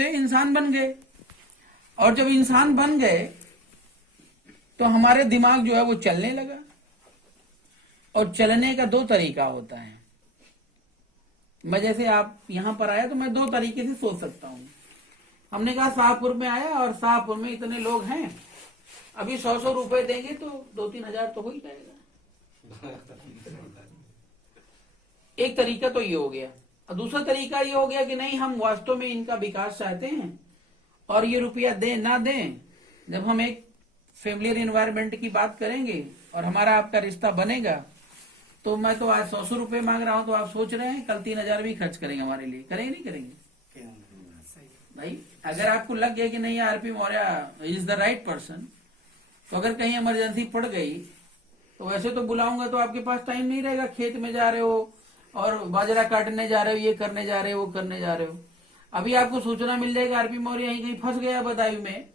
से इंसान बन गए, और जब इंसान बन गए तो हमारे दिमाग जो है वो चलने लगा। और चलने का दो तरीका होता है। मैं जैसे आप यहां पर आया तो मैं दो तरीके से सोच सकता हूं। हमने कहा शाहपुर में आया और शाहपुर में इतने लोग हैं, अभी 100-100 रुपए देंगे तो 2-3 हजार तो हो ही जाएगा। एक तरीका तो ये हो गया। और दूसरा तरीका ये हो गया कि नहीं, हम वास्तव में इनका विकास चाहते हैं और ये रुपया दें ना दें, जब हम एक फैमिलियर एनवायरनमेंट की बात करेंगे और हमारा आपका रिश्ता बनेगा, तो मैं तो आज 100 रुपए मांग रहा हूं तो आप सोच रहे हैं कल 3000 भी खर्च करेंगे हमारे लिए। करेंगे नहीं करेंगे भाई? अगर आपको लग गया कि नहीं RP Maurya is the right person, तो अगर कहीं इमरजेंसी पड़ गई तो वैसे तो बुलाऊंगा तो आपके पास टाइम नहीं रहेगा। खेत में जा रहे हो और बाजरा काटने जा रहे हो, ये करने जा रहे हो, वो करने जा रहे हो। अभी आपको सूचना मिल जाएगा आरपी मौर्य यहीं कहीं फंस गया बदायूं में,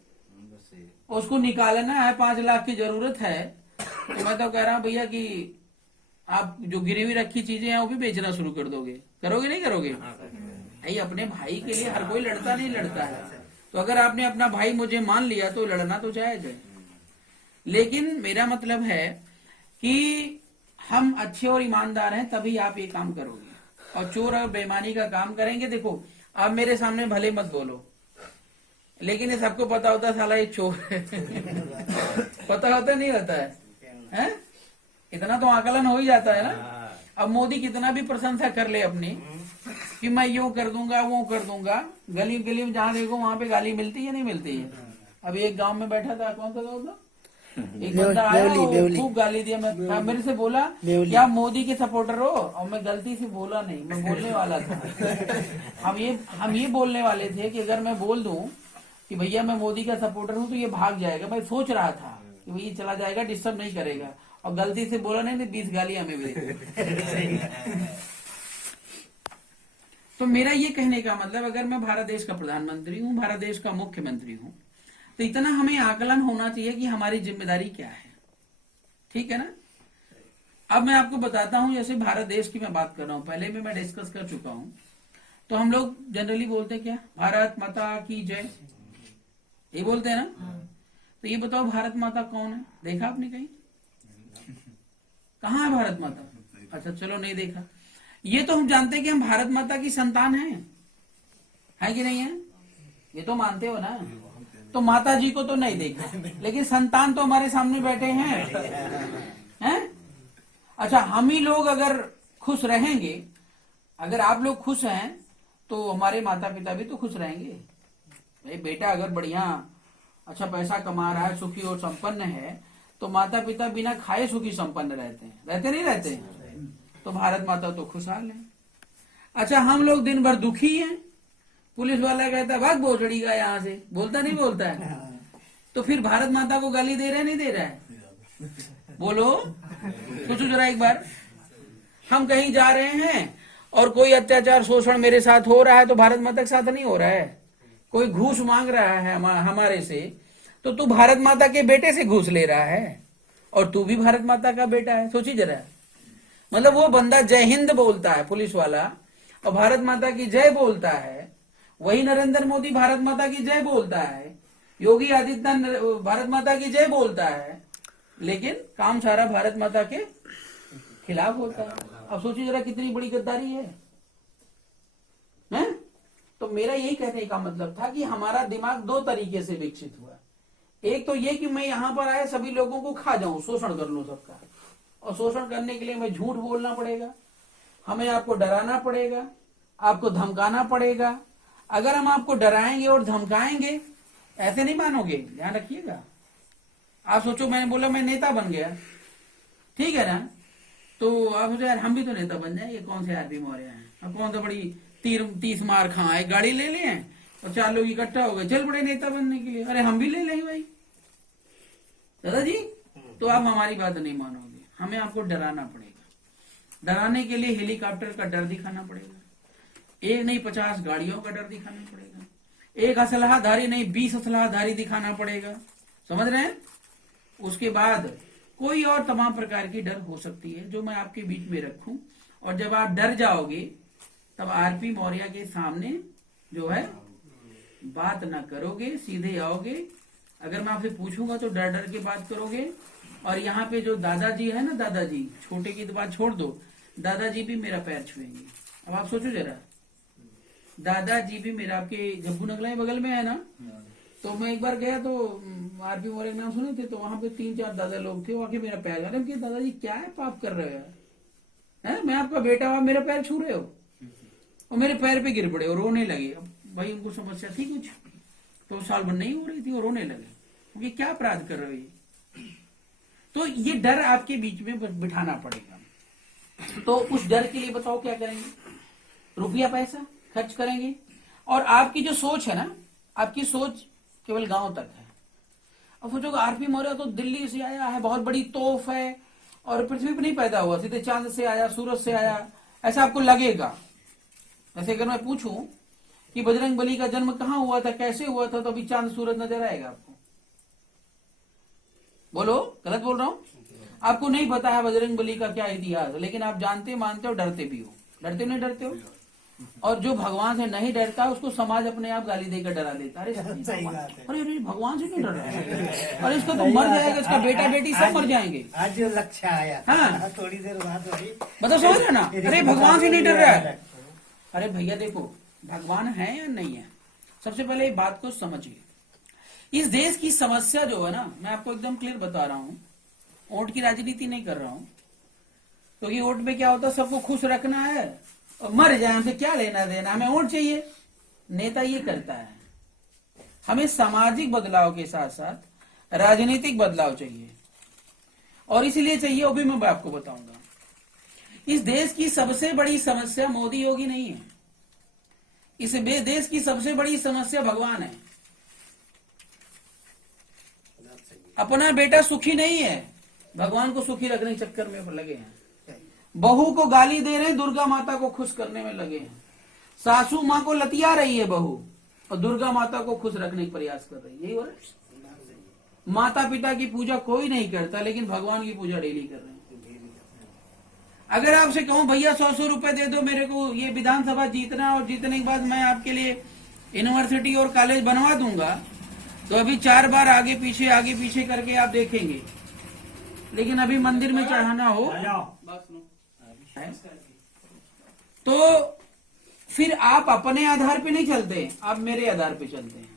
उसको निकालना है, 5 लाख की जरूरत है। तो मैं तो कह रहा हूं भैया कि आप जो गिरवी रखी चीजें हैं वो भी बेचना शुरू कर दोगे। करोगे नहीं करोगे? भाई अपने भाई के लिए हर कोई लड़ता नहीं लड़ता है। तो अगर आपने अपना भाई मुझे मान लिया तो लड़ना तो जायज है। लेकिन मेरा मतलब है कि हम अच्छे और ईमानदार हैं तभी आप ये काम करोगे। और चोर और बेईमानी का काम करेंगे, देखो आप मेरे सामने भले मत बोलो, लेकिन ये सबको पता होता है साला ये चोर है। पता होता नहीं होता है? इतना तो आकलन हो ही जाता है ना। अब मोदी कितना भी प्रशंसा कर ले अपनी कि मैं यूं कर दूंगा वो कर दूंगा, गली गली में जहां देखो वहां पे गाली मिलती है नहीं मिलती है। अभी एक गांव में बैठा था, कौन सा गांव था, एक बंदा आया खूब गाली दिया। मैं मेरे से बोला कि आप मोदी के सपोर्टर हो, और मैं गलती से बोला नहीं, मैं बोलने वाला था। हम ये बोलने वाले थे कि अगर मैं बोल दूं कि भैया मैं मोदी का सपोर्टर हूं तो ये भाग जाएगा। मैं सोच रहा था कि भैया चला जाएगा, डिस्टर्ब नहीं करेगा, और गलती से बोला नहीं तो 20 गाली हमें भी दे। तो मेरा ये कहने का मतलब, अगर मैं भारत देश का प्रधानमंत्री हूं, भारत देश का मुख्यमंत्री हूं, तो इतना हमें आकलन होना चाहिए कि हमारी जिम्मेदारी क्या है। ठीक है ना? अब मैं आपको बताता हूं, जैसे भारत देश की मैं बात कर रहा हूं, पहले भी मैं डिस्कस कर चुका हूं। तो हम लोग जनरली बोलते हैं क्या, भारत माता की जय, ये बोलते हैं ना। तो ये बताओ भारत माता कौन है? देखा आपने कहीं? कहाँ है भारत माता? अच्छा चलो नहीं देखा। ये तो हम जानते हैं कि हम भारत माता की संतान है कि नहीं है? ये तो मानते हो ना। तो माता जी को तो नहीं देखा, लेकिन संतान तो हमारे सामने बैठे हैं। अच्छा, हम ही लोग अगर खुश रहेंगे, अगर आप लोग खुश हैं तो हमारे माता पिता भी तो खुश रहेंगे। भाई बेटा अगर बढ़िया अच्छा पैसा कमा रहा है, सुखी और संपन्न है, तो माता पिता बिना खाए सुखी संपन्न रहते हैं, रहते नहीं रहते हैं? तो भारत माता तो खुशहाल है। अच्छा, हम लोग दिन भर दुखी हैं, पुलिस वाला कहता है भाग भोसड़ी का यहाँ से, बोलता नहीं बोलता है? तो फिर भारत माता को गाली दे रहा है नहीं दे रहा है? बोलो सोचो जरा एक बार। हम कहीं जा रहे हैं और कोई अत्याचार शोषण मेरे साथ हो रहा है तो भारत माता के साथ नहीं हो रहा है। कोई घूस मांग रहा है हमारे से, तो तू भारत माता के बेटे से घूस ले रहा है, और तू भी भारत माता का बेटा है। सोची जरा, मतलब वो बंदा जय हिंद बोलता है पुलिस वाला, और भारत माता की जय बोलता है। वही नरेंद्र मोदी भारत माता की जय बोलता है, योगी आदित्यनाथ भारत माता की जय बोलता है, लेकिन काम सारा भारत माता के खिलाफ होता है। अब सोचिए जरा कितनी बड़ी गद्दारी है? तो मेरा यही कहने का मतलब था कि हमारा दिमाग दो तरीके से विकसित हुआ। एक तो ये कि मैं यहां पर आया सभी लोगों को खा जाऊं, शोषण कर लूं सबका, और शोषण करने के लिए मैं झूठ बोलना पड़ेगा, हमें आपको डराना पड़ेगा, आपको धमकाना पड़ेगा। अगर हम आपको डराएंगे और धमकाएंगे, ऐसे नहीं मानोगे, ध्यान रखिएगा। आप सोचो मैंने बोला मैं नेता बन गया, ठीक है ना, तो आप सोचो यार हम भी तो नेता बन जाए, ये कौन से आरपी मौर्य हैं, अब कौन सा बड़ी 30 मार खाए, गाड़ी ले लिए और 4 लोग इकट्ठा हो गए, चल पड़े नेता बनने के लिए। अरे हम भी ले लेंगे भाई दादाजी। तो आप हमारी बात नहीं मानोगे, हमें आपको डराना पड़ेगा। डराने के लिए हेलीकॉप्टर का डर दिखाना पड़ेगा, एक नहीं 50 गाड़ियों का डर दिखाना पड़ेगा, एक असलहाधारी नहीं 20 असलहाधारी दिखाना पड़ेगा, समझ रहे हैं? उसके बाद कोई और तमाम प्रकार की डर हो सकती है जो मैं आपके बीच में रखूं, और जब आप डर जाओगे तब आरपी मौर्य के सामने जो है बात ना करोगे, सीधे आओगे। अगर मैं आपसे पूछूंगा तो डर डर के बात करोगे। और यहाँ पे जो दादाजी है ना, दादाजी, छोटे की तो बात छोड़ दो, दादाजी भी मेरा पैर छुएंगे। अब आप सोचो जरा, दादाजी भी मेरा, आपके जब्बू नगला बगल में है ना, तो मैं एक बार गया तो आरपी मौर्य के नाम सुने थे, तो वहां पे 3-4 दादा लोग थे, वो आके मेरा पैर, अरे दादाजी क्या है, पाप कर रहे हो यार, मैं आपका बेटा हूं, आप मेरा पैर छू रहे हो। और मेरे पैर पे गिर पड़े और रोने लगे। अब भाई उनको समस्या थी कुछ, तो साल भर नहीं हो रही थी, और रोने लगे क्योंकि क्या अपराध कर रहे हो ये। तो ये डर आपके बीच में बिठाना पड़ेगा। तो उस डर के लिए बताओ क्या करेंगे? रुपया पैसा खर्च करेंगे। और आपकी जो सोच है ना, आपकी सोच केवल गांव तक है। अब सोचो आरपी मौर्य तो दिल्ली से आया है, बहुत बड़ी तोफ है, और पृथ्वी पर नहीं पैदा हुआ, सीधे चांद से आया, सूरज से आया, ऐसा आपको लगेगा। जैसे अगर मैं पूछूं कि बजरंग बली का जन्म कहाँ हुआ था, कैसे हुआ था, तो अभी चांद सूरज नजर आएगा आपको? बोलो, गलत बोल रहा हूं? आपको नहीं पता है बजरंग बली का क्या इतिहास है, लेकिन आप जानते, मानते हो, डरते भी हो। डरते नहीं डरते हो? और जो भगवान से नहीं डरता उसको समाज अपने आप गाली देकर डरा देता। अरे अरे भगवान से नहीं डर रहा है, अरे इसको तो मर जाएगा, इसका बेटा बेटी सब मर जाएंगे। आज जो लक्ष्य आया, हाँ, थोड़ी देर बाद मतलब समझ रहे ना, अरे भगवान से नहीं डर रहा है। अरे भैया देखो, भगवान है या नहीं है, सबसे पहले बात को समझिए। इस देश की समस्या जो है ना, मैं आपको एकदम क्लियर बता रहा हूं, वोट की राजनीति नहीं कर रहा हूं, क्योंकि वोट में क्या होता है, सबको खुश रखना है और मर जाए, हमसे क्या लेना देना, हमें वोट चाहिए। नेता ये करता है। हमें सामाजिक बदलाव के साथ साथ राजनीतिक बदलाव चाहिए, और इसलिए चाहिए, वो भी मैं आपको बताऊंगा। इस देश की सबसे बड़ी समस्या मोदी योगी नहीं है, इस देश की सबसे बड़ी समस्या भगवान है। अपना बेटा सुखी नहीं है, भगवान को सुखी रखने के चक्कर में लगे हैं। बहू को गाली दे रहे हैं, दुर्गा माता को खुश करने में लगे हैं। सासू माँ को लतिया रही है बहू, और दुर्गा माता को खुश रखने का प्रयास कर रही है। यही हो रहा है। माता पिता की पूजा कोई नहीं करता, लेकिन भगवान की पूजा डेली कर रहे हैं। अगर आपसे कहूं भैया 100 रुपए दे दो मेरे को, ये विधानसभा जीतना, और जीतने के बाद मैं आपके लिए यूनिवर्सिटी और कॉलेज बनवा दूंगा, तो अभी 4 बार आगे पीछे करके आप देखेंगे। लेकिन अभी मंदिर में चढ़ाना हो तो फिर आप अपने आधार पे नहीं चलते, आप मेरे आधार पे चलते हैं।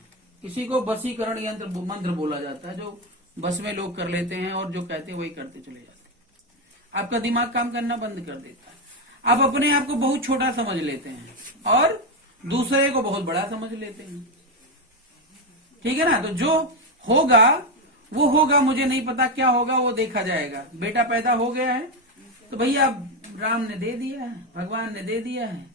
किसी को वशीकरण यंत्र मंत्र बोला जाता है, जो बस में लोग कर लेते हैं, और जो कहते हैं वही करते चले जाते हैं। आपका दिमाग काम करना बंद कर देता है। आप अपने आप को बहुत छोटा समझ लेते हैं और दूसरे को बहुत बड़ा समझ लेते हैं। ठीक है ना? तो जो होगा वो होगा, मुझे नहीं पता क्या होगा, वो देखा जाएगा। बेटा पैदा हो गया है तो भैया राम ने दे दिया है, भगवान ने दे दिया है,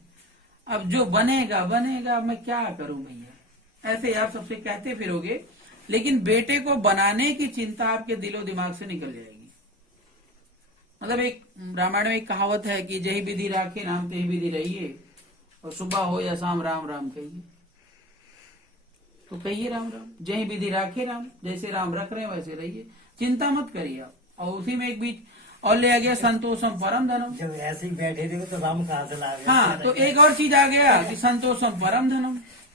अब जो बनेगा बनेगा, मैं क्या करूं भैया, ऐसे आप सबसे कहते फिरोगे। लेकिन बेटे को बनाने की चिंता आपके दिलो दिमाग से निकल जाएगी। मतलब एक रामायण में एक कहावत है कि जही विधि राखे राम तही विधि रहिए, और सुबह हो या शाम राम राम कहिए। तो कहिए राम राम, जही विधि राखे राम, जैसे राम रख रहे हैं वैसे रहिए, चिंता मत करिए आप। और उसी में एक बीच और ले आ गया संतोषम परम धनम। जब ऐसे ही बैठे थे तो राम कहाँ से ला गए? हाँ, तो एक और चीज आ गया कि संतोषम परम धनम।